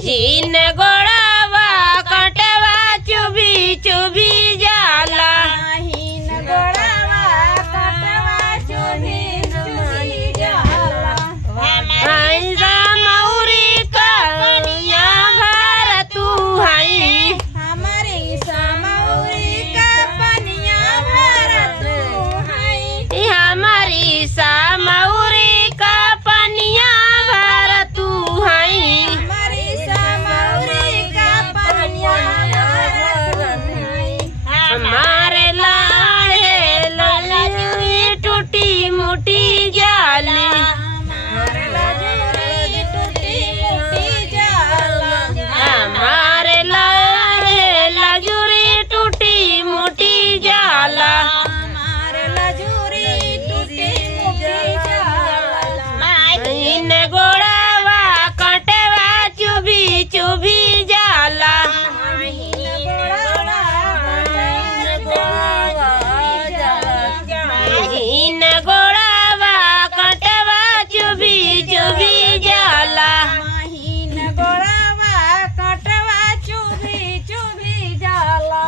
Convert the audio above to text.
महीन गोड़वा कटवा चुभी चुभी जाला। महीन गोड़वा कटवा चुभी चुभी जाला। ऐसा मौरी कनिया भर तू हई। हमारी समौरी का पनिया भर तू हई। हमारी समौरी का पनिया भर तू हई। हमारी समौरी का पनिया भर तू हई। हमारे लाड़े ललजुई टूटी मुटी जाली। हमारे लजूरी टूटी मुटी जाला। हमारे लाड़े लजुरी टूटी मुटी जाला। हमारे लजूरी टूटी मुटी जाला। महीन गोड़वा कटवा चुभी चुभी जाला। महीन गोड़वा कटवा महीन गोड़वा कटवा चुभी चुभी जाला। महीन गोड़वा कटवा चुभी चुभी जाला।